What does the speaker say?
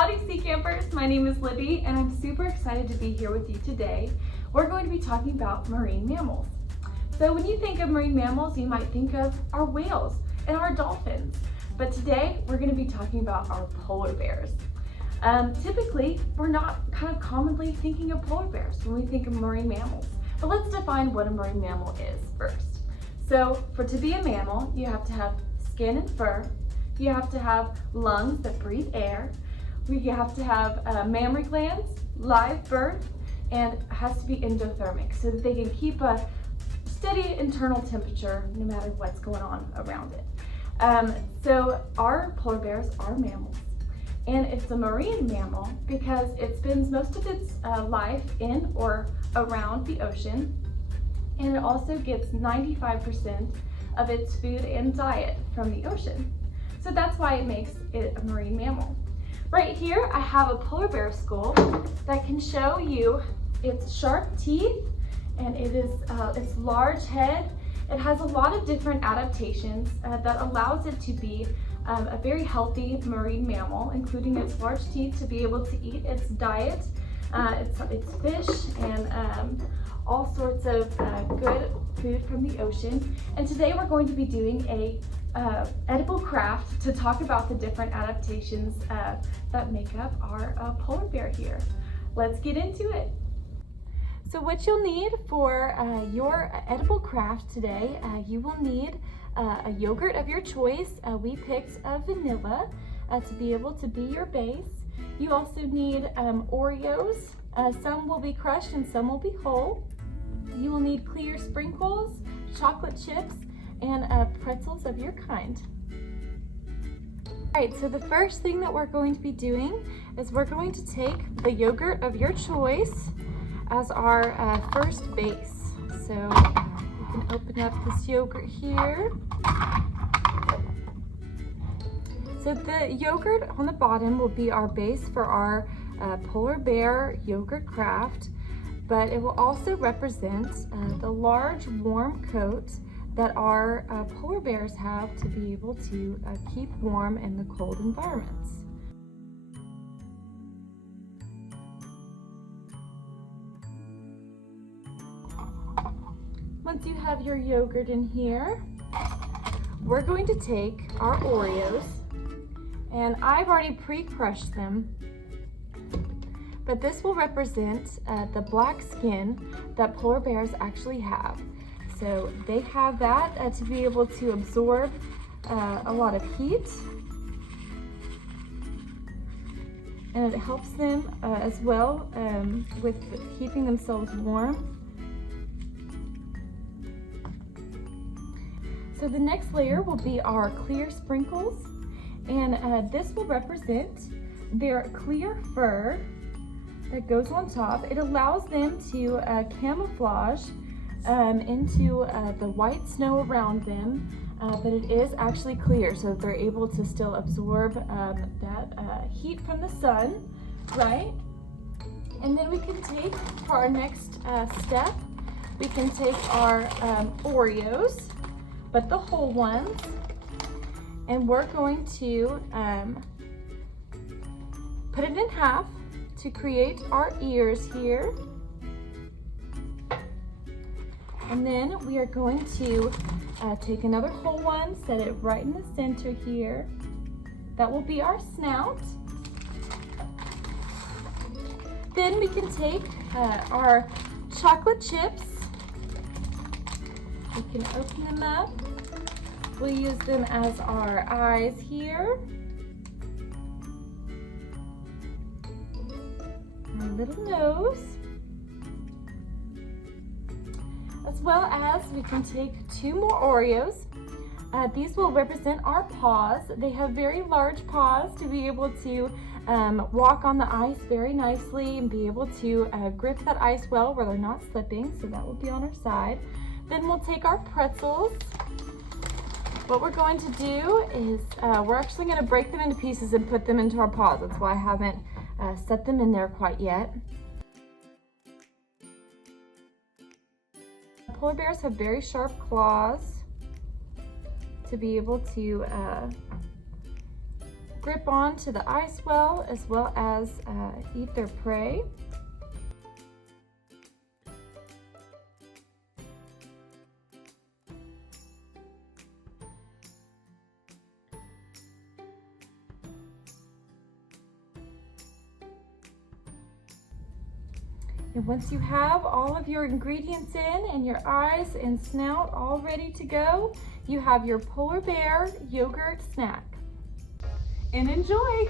Howdy Sea Campers, my name is Libby and I'm super excited to be here with you today. We're going to be talking about marine mammals. So when you think of marine mammals, you might think of our whales and our dolphins. But today we're going to be talking about our polar bears. Typically, we're not kind of commonly thinking of polar bears when we think of marine mammals. But let's define what a marine mammal is first. So to be a mammal, you have to have skin and fur. You have to have lungs that breathe air. You have to have mammary glands, live birth, and it has to be endothermic so that they can keep a steady internal temperature no matter what's going on around it. So our polar bears are mammals. And it's a marine mammal because it spends most of its life in or around the ocean. And it also gets 95% of its food and diet from the ocean. So that's why it makes it a marine mammal. Right here, I have a polar bear skull that can show you its sharp teeth and its large head. It has a lot of different adaptations that allows it to be a very healthy marine mammal, including its large teeth to be able to eat its diet, its fish, and all sorts of good food from the ocean. And today we're going to be doing a edible craft to talk about the different adaptations that make up our polar bear here. Let's get into it. So what you'll need for your edible craft today, you will need a yogurt of your choice. We picked vanilla to be able to be your base. You also need Oreos. Some will be crushed and some will be whole. You will need clear sprinkles, chocolate chips, and pretzels of your kind. All right, so the first thing that we're going to be doing is we're going to take the yogurt of your choice as our first base. So you can open up this yogurt here. So the yogurt on the bottom will be our base for our polar bear yogurt craft, but it will also represent the large warm coat that our polar bears have to be able to keep warm in the cold environments. Once you have your yogurt in here, we're going to take our Oreos, and I've already pre-crushed them, but this will represent the black skin that polar bears actually have. So they have that to be able to absorb a lot of heat, and it helps them as well with keeping themselves warm. So the next layer will be our clear sprinkles, and this will represent their clear fur that goes on top. It allows them to camouflage into the white snow around them, but it is actually clear, so they're able to still absorb that heat from the sun, right? And then we can take, for our next step, we can take our Oreos, but the whole ones, and we're going to put it in half to create our ears here. And then we are going to take another whole one, set it right in the center here. That will be our snout. Then we can take our chocolate chips. We can open them up. We'll use them as our eyes here. Our little nose. As well as we can take 2 more Oreos. These will represent our paws. They have very large paws to be able to walk on the ice very nicely and be able to grip that ice well where they're not slipping. So that will be on our side. Then we'll take our pretzels. What we're going to do is we're actually going to break them into pieces and put them into our paws. That's why I haven't set them in there quite yet. Polar bears have very sharp claws to be able to grip on to the ice well as eat their prey. And once you have all of your ingredients in and your eyes and snout all ready to go, you have your polar bear yogurt snack. And enjoy!